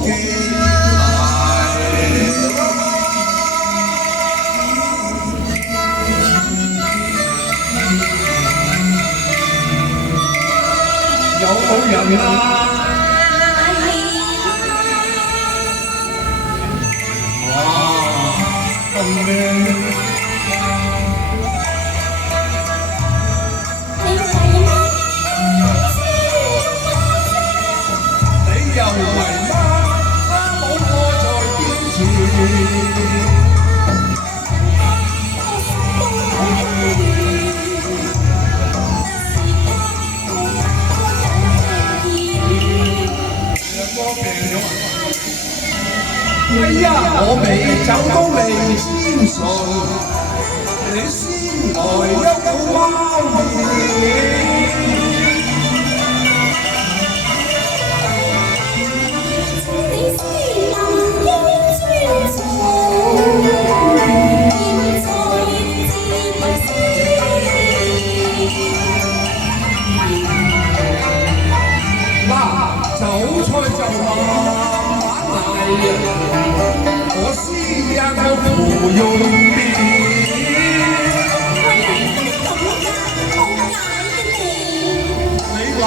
記有冇人啊？哇，咁靚！你又為乜冇我在面前？哎呀，我未走都未先數，你先來一個貓面。嗱，韭菜就慢慢嚟。我是一個芙蓉面，你鬧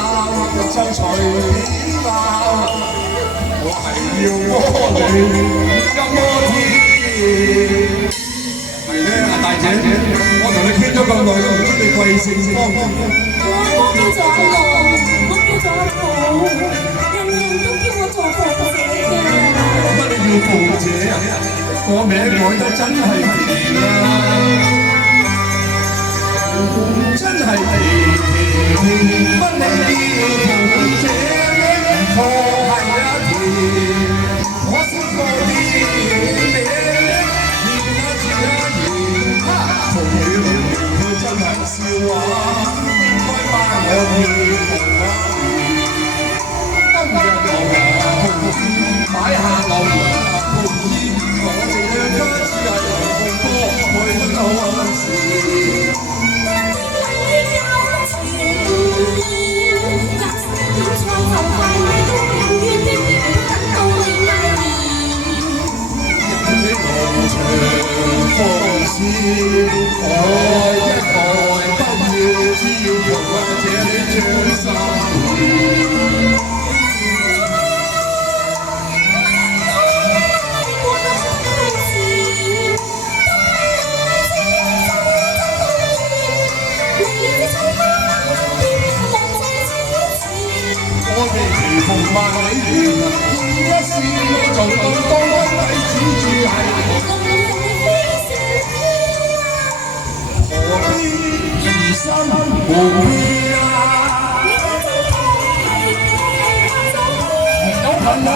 就隨便鬧，我係要摸你一摸天。係咧，阿大姐，我同你傾咗咁耐都唔知你貴姓方。我叫做阿樂，我叫做阿寶，人人都叫我做鳳姐㗎。乜你叫鳳姐啊？我名改得真係甜啊！真係甜，乜你叫鳳姐確係甜。我識過啲名，甜啊甜啊甜，從了佢真係笑話，應該頒我票紅花今日我紅線擺下落紅線。我哋兩家只係紅歌去到嗰時，人的路長放肆，愛一愛不要，只要用這裡將心。我哋祈奉萬里緣，一試做到當君子主係，何必疑心無偏啊？有朋友